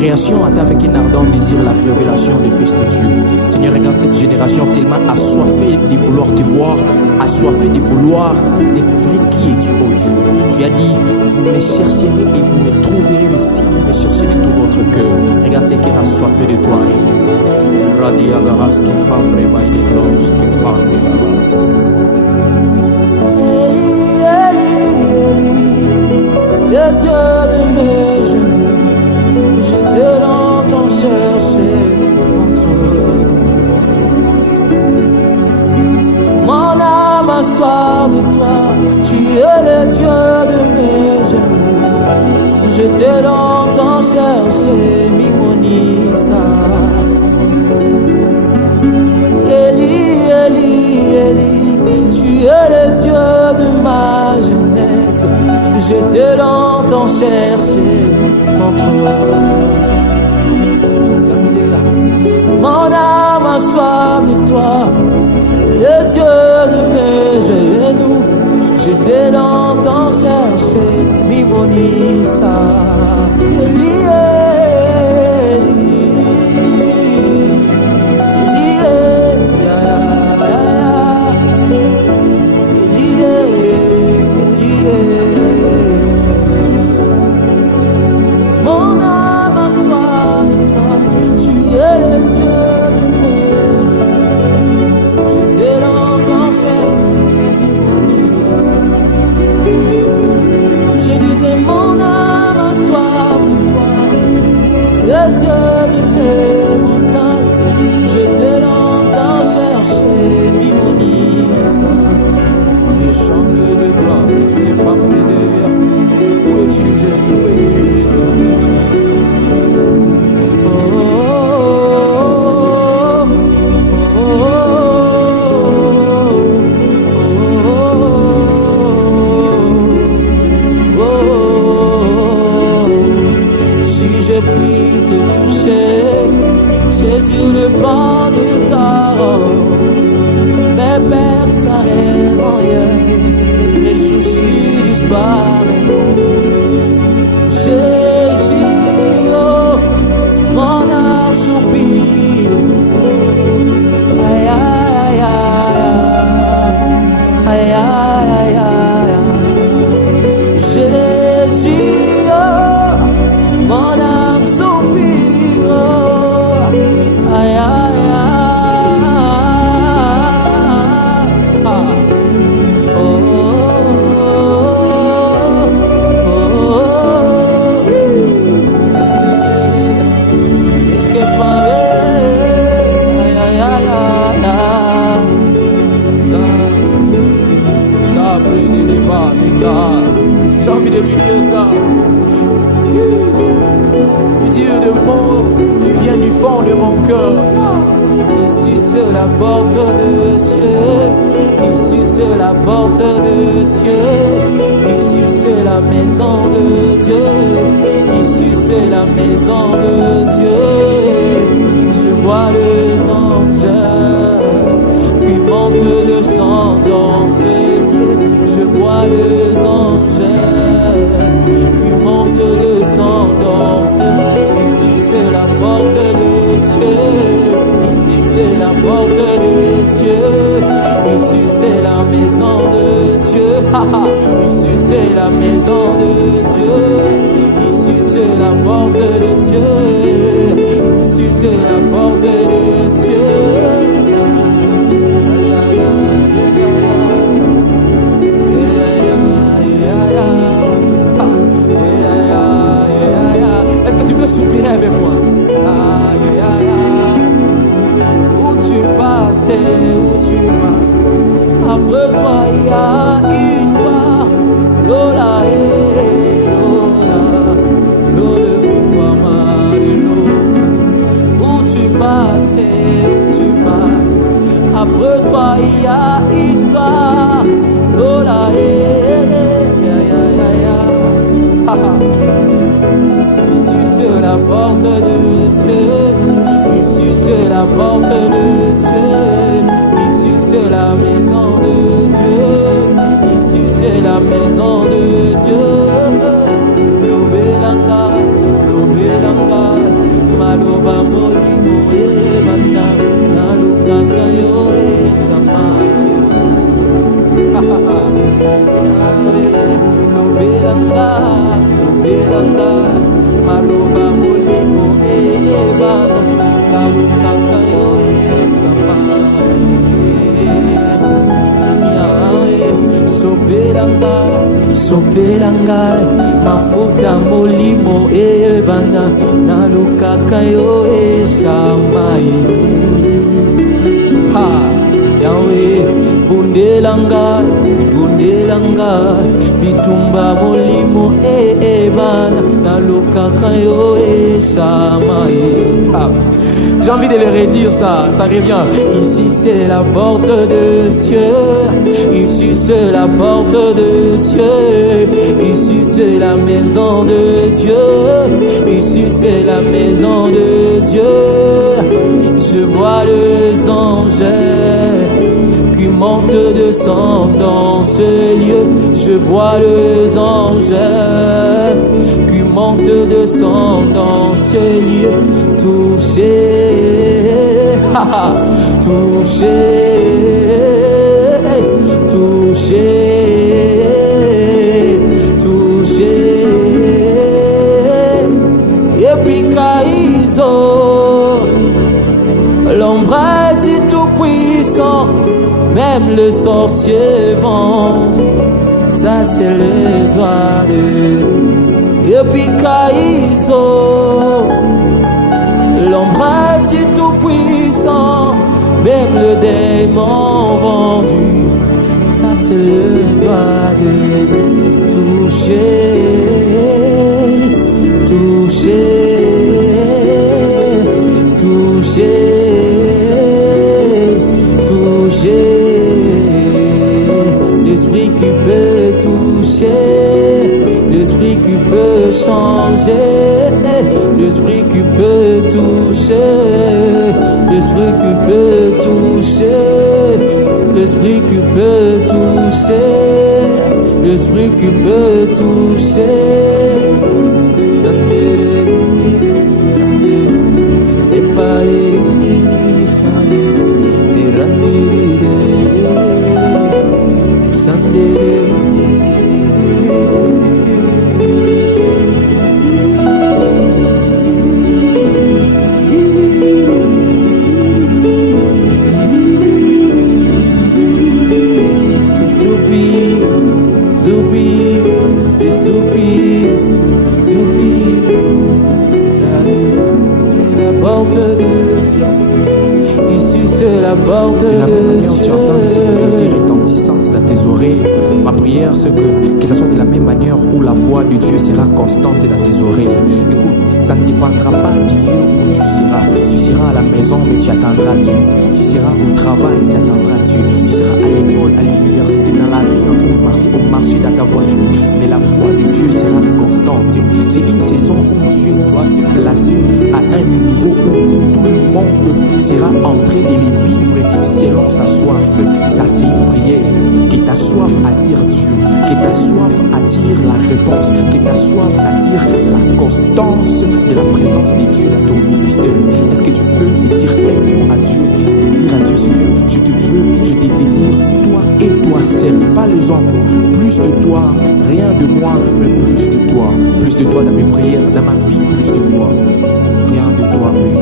création attend avec un ardent désir la révélation des fils de Dieu. Seigneur, regarde cette génération tellement assoiffée de vouloir te voir, assoiffée de vouloir découvrir qui es-tu, oh Dieu. Tu as dit, vous me chercherez et vous me trouverez, mais si vous me cherchez de tout votre cœur. Regarde tes cœurs assoiffés de toi, et Radiagaras qui femme réveille des cloches, qui femme des le Dieu de mes genoux, je te l'entends chercher entre deux. Mon âme a soif de toi, tu es le Dieu de mes genoux, je te l'entends chercher, Mimonissa. Eli, Eli, Eli, tu es le Dieu de ma jeunesse, je te l'entends chercher entre deux. Mon âme a soif de toi, le Dieu de mes genoux, je te l'entends chercher, Mimonissa. Eli, mon âme a soif de toi, le Dieu de mes montagnes, je te l'entends chercher, Mimonissa. les chants de gloire, est-ce qu'il va me dire, où es-tu Jésus, où es-tu Jésus, où es-tu Jésus? Sur le banc de ta robe, mes pertes t'arrêteront, mes soucis disparaîtront. Jésus, oh, mon âme soupire. Aïe, aïe, aïe, aïe, aïe, aïe, aïe. Jésus, oh, mon âme soupire. Aïe, aïe, aïe, oh, oh, oh, est-ce que aïe, aïe, aïe, Ça brille des divans, des gars. J'ai envie de lui dire ça. Lui dire des mots qui viennent du fond de mon cœur. Ici c'est la porte de cieux, ici c'est la porte de cieux, ici c'est la maison de Dieu, ici c'est la maison de Dieu. Je vois les anges qui montent, descendent dans ce lieu. Je vois les anges qui montent, descendent dans ce lieu. Ici c'est la porte des cieux, ici c'est la porte des cieux, ici c'est la maison de Dieu, ici c'est la maison de Dieu, ici c'est la porte des cieux, ici c'est la porte des cieux. Est-ce que tu peux soupirer avec moi? Où tu passes, après toi il y a une barre. Lola Lola, Lola Fungwama de l'eau. Où tu passes, après toi il y a une barre. Lola ici c'est la porte de cieux, ici c'est la porte de cieux, ici c'est la maison de Dieu, ici c'est la maison de Dieu. Lobelanga, Lobelanga. sopela ngai mafuta molimo ebanda nalukaka yo esama ha Yahweh bundela ngai bitumba molimo ebanda nalukaka yo esama ha. J'ai envie de le redire, ça revient. Ici c'est la porte de cieux, ici c'est la porte de cieux, ici c'est la maison de Dieu, ici c'est la maison de Dieu. Je vois les anges qui montent de sang dans ce lieu. Je vois les anges qui montent de sang dans ce lieu. Toucher, toucher, toucher, toucher. Et puis Kaïso, l'ombre du tout-puissant, même le sorcier vend. Ça c'est le doigt de Dieu. Et puis Kaïso, l'ombre du tout-puissant, même le démon vendu. Ça c'est le doigt de Dieu. Toucher, toucher, toucher, toucher. L'esprit qui peut toucher, l'esprit qui peut changer, l'esprit qui peut toucher, l'esprit qui peut toucher, l'esprit qui peut toucher, l'esprit qui peut toucher. La porte de la même manière où tu entends ces mélodies retentissantes dans tes oreilles, ma prière c'est que ce soit de la même manière où la voix de Dieu sera constante dans tes oreilles. Écoute, ça ne dépendra pas du lieu où tu seras. Tu seras à la maison mais tu attendras Dieu. Tu seras au travail, tu attendras Dieu. Tu seras à l'école, à l'université, dans la rue, en train de marcher, au marché, dans ta voiture. Mais la voix de Dieu sera constante. C'est une saison où Dieu doit se placer à un niveau où tout le monde sera en train de les vivre selon sa soif. Ça c'est une prière. Que ta soif attire Dieu, que ta soif attire la réponse, que ta soif attire la constance de la présence de Dieu dans ton ministère. Est-ce que tu peux te dire un mot à Dieu, te dire à Dieu, Seigneur, je te veux, je te désire, toi et toi seul, pas les hommes, plus de toi, rien de moi, mais plus de toi dans mes prières, dans ma vie, plus de toi, rien de toi, Père.